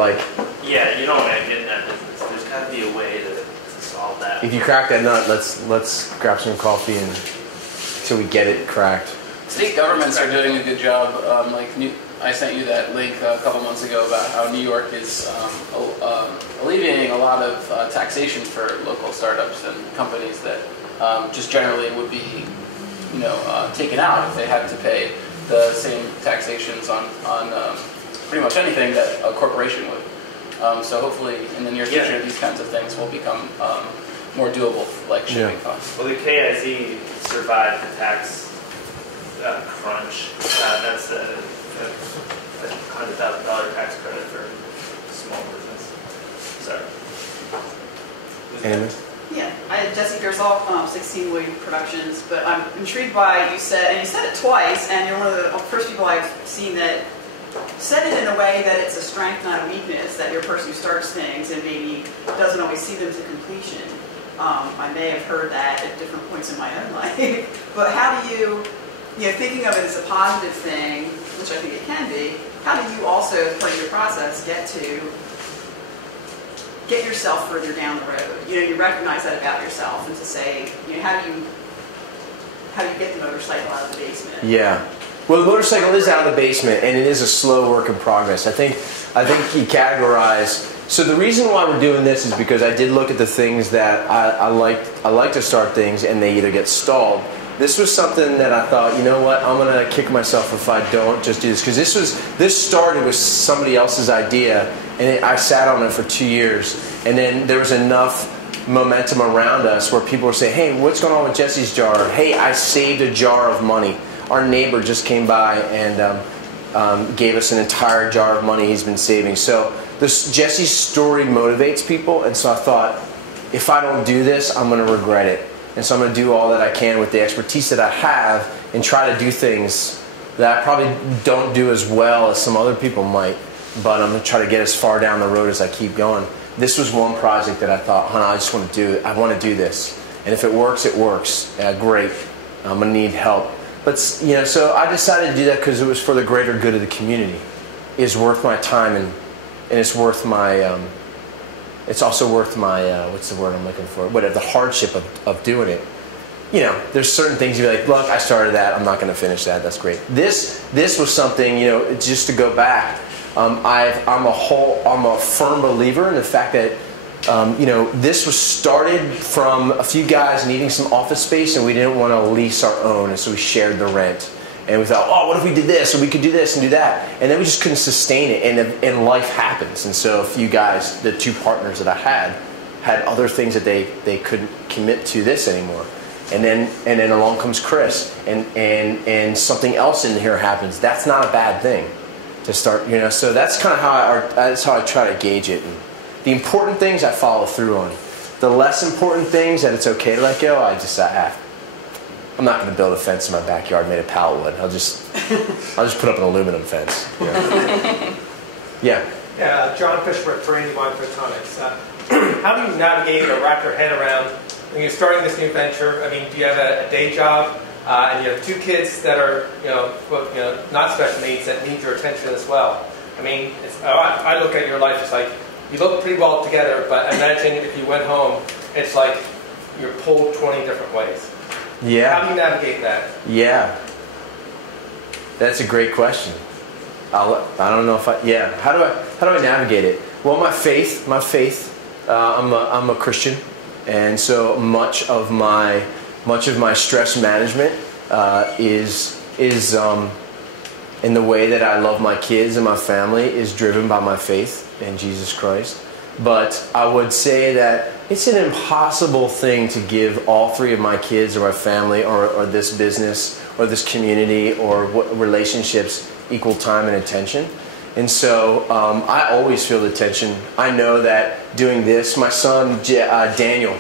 Yeah, you don't want to get in that business. There's got to be a way to solve that. If you crack that nut, let's grab some coffee until we get it cracked. State governments are doing a good job. I sent you that link a couple months ago about how New York is alleviating a lot of taxation for local startups and companies that just generally would be, taken out if they had to pay the same taxations on pretty much anything that a corporation would. So hopefully in the near future, these kinds of things will become more doable, like shipping costs. Well, the KIZ survived the tax crunch. That's a $100,000 tax credit for small business. Sorry. Anyway. Yeah. Jesse Gersall, 16 Wave Productions, but I'm intrigued by you said it twice, and you're one of the first people I've seen that said it in a way that it's a strength, not a weakness, that you're a person who starts things and maybe doesn't always see them to completion. I may have heard that at different points in my own life, but how do you thinking of it as a positive thing, which I think it can be, how do you also, as part of your process, get yourself further down the road? You recognize that about yourself, and to say, how do you get the motorcycle out of the basement? Yeah. Well, the motorcycle is out of the basement, and it is a slow work in progress. I think you categorize. So the reason why we're doing this is because I did look at the things that I like to start things, and they either get stalled. This was something that I thought, you know what, I'm gonna kick myself if I don't just do this, because this started with somebody else's idea, and I sat on it for 2 years, and then there was enough momentum around us where people were saying, hey, what's going on with Jesse's jar? Hey, I saved a jar of money. Our neighbor just came by and gave us an entire jar of money he's been saving. So Jesse's story motivates people, and so I thought, if I don't do this, I'm going to regret it. And so I'm going to do all that I can with the expertise that I have and try to do things that I probably don't do as well as some other people might, but I'm going to try to get as far down the road as I keep going. This was one project that I thought, I just want to do it. I want to do this. And if it works, it works. Great. I'm going to need help. But, so I decided to do that because it was for the greater good of the community. It's worth my time, and it's worth my, it's also worth my, what's the word I'm looking for? Whatever, the hardship of doing it. There's certain things you'd be like, look, I started that, I'm not going to finish that, that's great. This was something, just to go back, I'm a firm believer in the fact that this was started from a few guys needing some office space, and we didn't want to lease our own, and so we shared the rent. And we thought, what if we did this, or we could do this and do that? And then we just couldn't sustain it, and life happens. And so a few guys, the two partners that I had other things that they couldn't commit to this anymore. And then along comes Chris, and something else in here happens. That's not a bad thing to start, So that's kind of that's how I try to gauge it. And the important things I follow through on. The less important things that it's okay to let go, I just I'm not going to build a fence in my backyard made of pallet wood. I'll just put up an aluminum fence. Yeah. Yeah. John Fishbrook for 81 Photonics. How do you navigate or wrap your head around when you're starting this new venture? I mean, do you have a day job and you have 2 kids that are not special needs that need your attention as well? I mean, I look at your life, it's like you look pretty well together, but imagine if you went home, it's like you're pulled 20 different ways. Yeah. How do you navigate that? Yeah. That's a great question. I don't know if how do I navigate it? Well, my faith, I'm a Christian, and so much of my stress management is in the way that I love my kids and my family is driven by my faith in Jesus Christ. But I would say that it's an impossible thing to give all 3 of my kids or my family or this business or this community or relationships equal time and attention. And so I always feel the tension. I know that doing this, my son Daniel,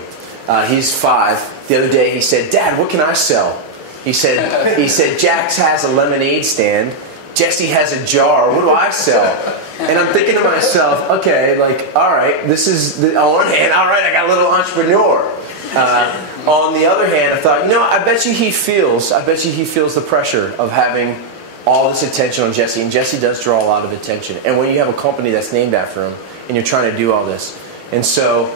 he's 5. The other day he said, "Dad, what can I sell?" He said, "Jax has a lemonade stand. Jesse has a jar. What do I sell?" And I'm thinking to myself, okay, all right, this is, on one hand, all right, I got a little entrepreneur. On the other hand, I thought, I bet you he feels the pressure of having all this attention on Jesse. And Jesse does draw a lot of attention. And when you have a company that's named after him, and you're trying to do all this. And so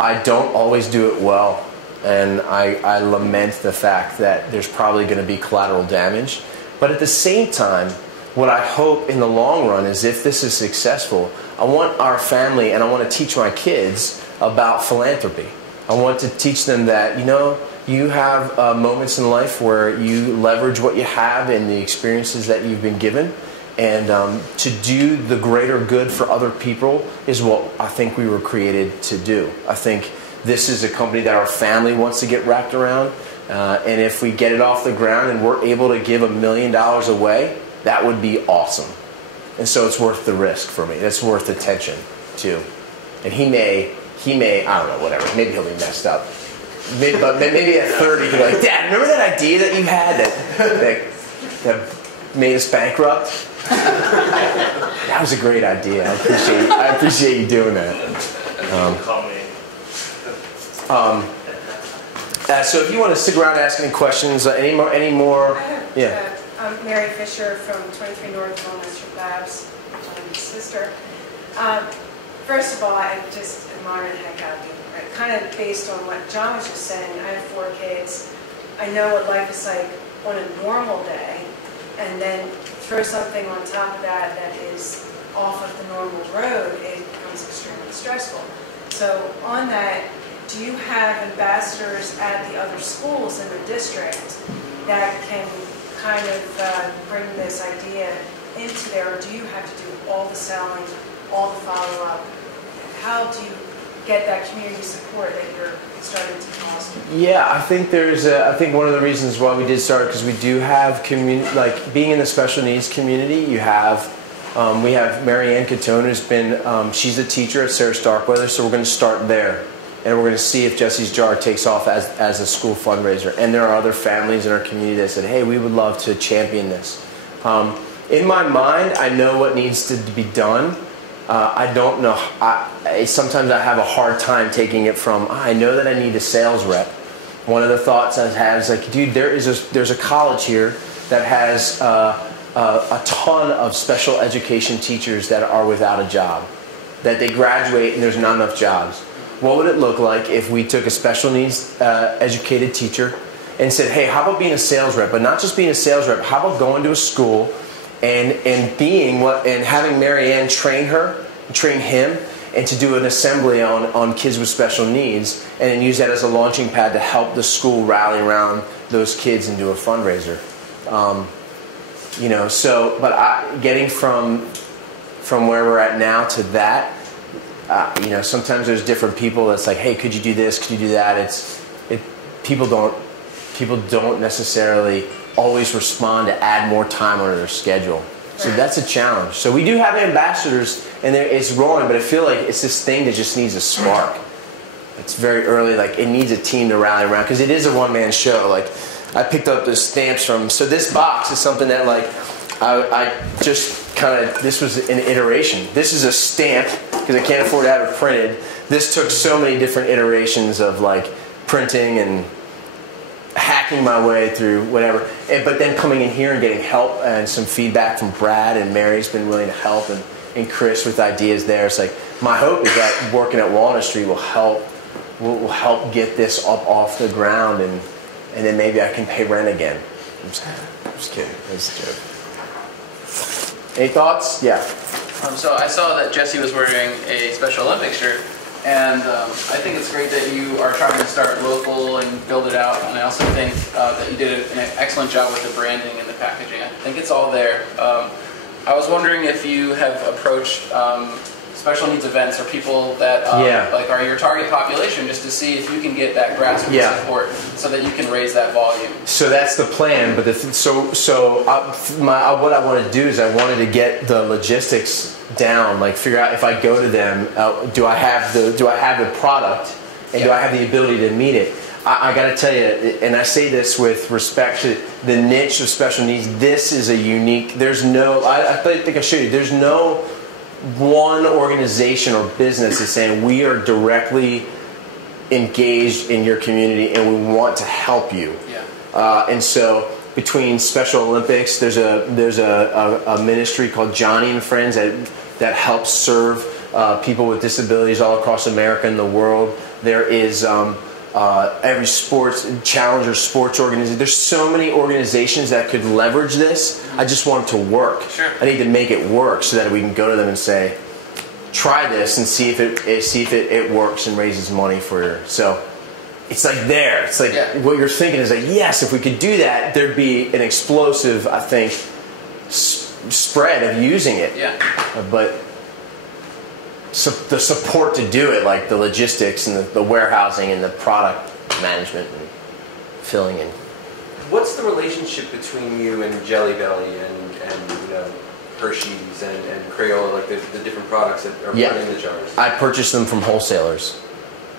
I don't always do it well. And I lament the fact that there's probably going to be collateral damage. But at the same time, what I hope in the long run is if this is successful, I want our family and I want to teach my kids about philanthropy. I want to teach them that, you have moments in life where you leverage what you have and the experiences that you've been given. And to do the greater good for other people is what I think we were created to do. I think this is a company that our family wants to get wrapped around. And if we get it off the ground and we're able to give $1 million away, that would be awesome. And so it's worth the risk for me. That's worth the tension too. And he may, I don't know, whatever. Maybe he'll be messed up. maybe at 30, you're like, Dad, remember that idea that you had that made us bankrupt? That was a great idea. I appreciate you doing that. Call me. So if you want to stick around and ask any questions, any more? Yeah. I'm Mary Fisher from 23 North Elementary Labs. I'm his sister. First of all, I just admire the heck out of you. Kind of based on what John was just saying, I have 4 kids. I know what life is like on a normal day, and then throw something on top of that that is off of the normal road, it becomes extremely stressful. So on that, do you have ambassadors at the other schools in the district that can kind of bring this idea into there, or do you have to do all the selling, all the follow-up? How do you get that community support that you're starting to foster? Yeah, I think I think one of the reasons why we did start, because we do have like being in the special needs community, we have Mary Ann Catone, who's been, she's a teacher at Sarah Starkweather, so we're going to start there. And we're going to see if Jesse's Jar takes off as a school fundraiser. And there are other families in our community that said, hey, we would love to champion this. In my mind, I know what needs to be done. I don't know. Sometimes I have a hard time taking it from, I know that I need a sales rep. One of the thoughts I have is like, dude, there's a college here that has a ton of special education teachers that are without a job. That they graduate and there's not enough jobs. What would it look like if we took a special needs educated teacher and said, hey, how about being a sales rep? But not just being a sales rep, how about going to a school and having Mary Ann train him, and to do an assembly on kids with special needs, and then use that as a launching pad to help the school rally around those kids and do a fundraiser. Getting from where we're at now to that, sometimes there's different people that's like, hey, could you do this? Could you do that? People don't necessarily always respond to add more time onto their schedule. So that's a challenge. So we do have ambassadors, and it's rolling, but I feel like it's this thing that just needs a spark. It's very early, like it needs a team to rally around, because it is a one-man show. Like I picked up the stamps so this box is something that like I just this was an iteration. This is a stamp, because I can't afford to have it printed. This took so many different iterations of like printing and hacking my way through whatever, but then coming in here and getting help and some feedback from Brad, and Mary's been willing to help, and Chris with ideas there. It's like my hope is that working at Walnut Street will help get this up off the ground, and then maybe I can pay rent again. I'm just kidding. That's a joke. Any thoughts? Yeah. So I saw that Jesse was wearing a Special Olympics shirt, and I think it's great that you are trying to start local and build it out. And I also think that you did an excellent job with the branding and the packaging. I think it's all there. I was wondering if you have approached special needs events or people that like are your target population, just to see if you can get that grassroots support so that you can raise that volume. So that's the plan. But what I want to do is I wanted to get the logistics down, like figure out if I go to them, do I have the product, and do I have the ability to meet it? I got to tell you, and I say this with respect to the niche of special needs. This is a unique. There's no. I think I showed you. There's no one organization or business that's saying we are directly engaged in your community and we want to help you. And so between Special Olympics, there's a ministry called Johnny and Friends that helps serve people with disabilities all across America and the world. There is every challenger sports organization. There's so many organizations that could leverage this. I just want it to work. Sure. I need to make it work so that we can go to them and say, try this and see if it works and raises money for you. So it's like there. It's like what you're thinking is like, yes, if we could do that, there'd be an explosive, I think, spread of using it. But the support to do it, like the logistics and the warehousing and the product management and filling in. What's the relationship between you and Jelly Belly and Hershey's and Crayola, like the different products that are put in the jars? I purchase them from wholesalers.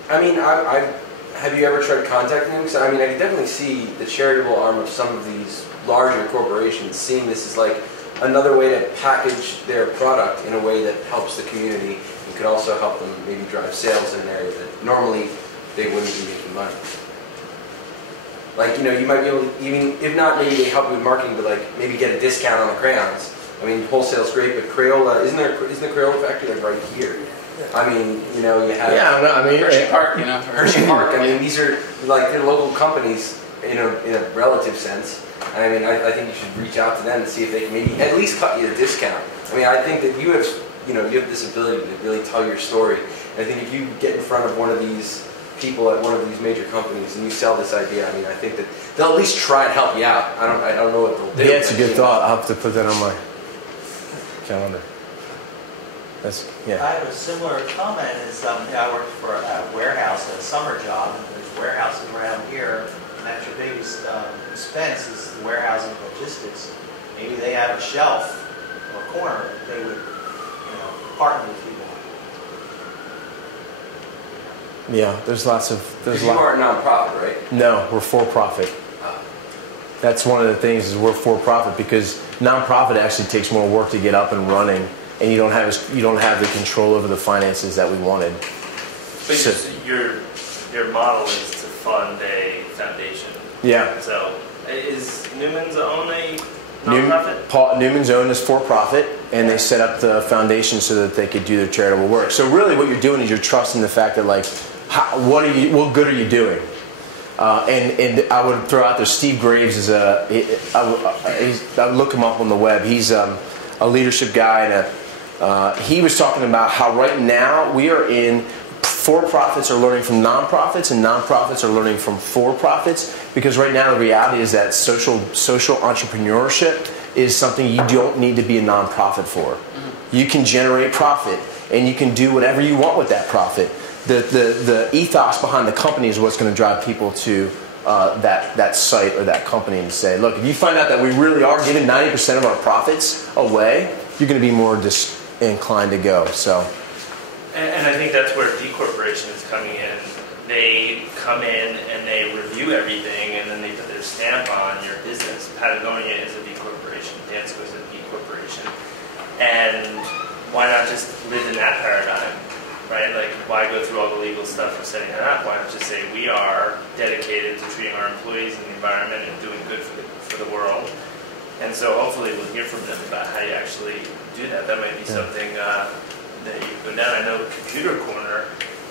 I mean, I have you ever tried contacting them? Because I mean, I can definitely see the charitable arm of some of these larger corporations seeing this as like another way to package their product in a way that helps the community and could also help them maybe drive sales in an area that normally they wouldn't be making money. Like, you know, you might be able to, even if not maybe they help you with marketing, but like maybe get a discount on the crayons. I mean, wholesale's great, but Crayola, isn't the Crayola factory like right here? I mean, you know, you have Hershey Park, you know. Hershey Park. I mean, these are like they're local companies in a relative sense. And I mean, I think you should reach out to them and see if they can maybe at least cut you a discount. I mean, I think that you have this ability to really tell your story. And I think if you get in front of one of these people at one of these major companies and you sell this idea, I mean, I think that they'll at least try to help you out. I don't know what they'll do. Yeah, it's a good thought. I'll have to put that on my calendar. I have a similar comment. I worked for a warehouse, a summer job, and there's warehouses around here, and that's your biggest expense is the warehousing logistics. Maybe they have a shelf or a corner that they would, partner with you on. Yeah, there's lots of. You are a nonprofit, right? No, we're for profit. That's one of the things is we're for profit because nonprofit actually takes more work to get up and running. And you don't have the control over the finances that we wanted. But so, your model is to fund a foundation. Yeah. So is Newman's Own a nonprofit? Newman's Own is for profit, and they set up the foundation so that they could do their charitable work. So really, what you're doing is you're trusting the fact that like, what good are you doing? And I would throw out there Steve Graves is I look him up on the web. He's a leadership guy and he was talking about how right now we are in for-profits are learning from nonprofits and nonprofits are learning from for-profits because right now the reality is that social entrepreneurship is something you don't need to be a nonprofit for. You can generate profit and you can do whatever you want with that profit. The ethos behind the company is what's going to drive people to that site or that company and say, look, if you find out that we really are giving 90% of our profits away, you're going to be more inclined to go. So, and I think that's where D Corporation is coming in. They come in and they review everything, and then they put their stamp on your business. Patagonia is a B Corporation. Dansko is a B Corporation. And why not just live in that paradigm, right? Like, why go through all the legal stuff for setting it up? Why not just say we are dedicated to treating our employees and the environment and doing good for the world? And so hopefully we'll hear from them about how you actually do that. That might be something that you go down. I know Computer Corner,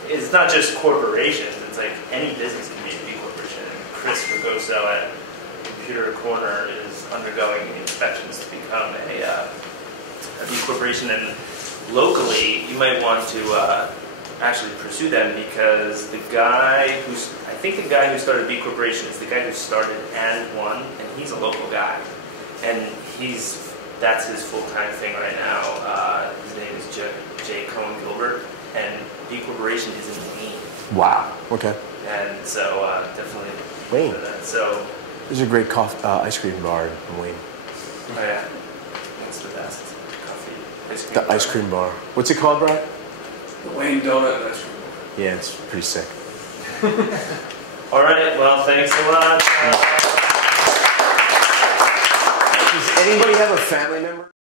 it's not just corporations. It's like any business can be a B Corporation. And Chris Ragoso at Computer Corner is undergoing inspections to become a B Corporation. And locally, you might want to actually pursue them because the guy who started B Corporation is the guy who started And One, and he's a local guy. And that's his full-time thing right now. His name is Jay Cohen Gilbert, and B Corporation is in Wayne. wow. Okay. And so definitely Wayne. So there's a great ice cream bar in Wayne. Oh yeah, that's the best coffee ice cream. The ice cream bar. What's it called, Brad? The Wayne Donut Ice Cream. Yeah, it's pretty sick. All right. Well, thanks a lot. Does anybody have a family member?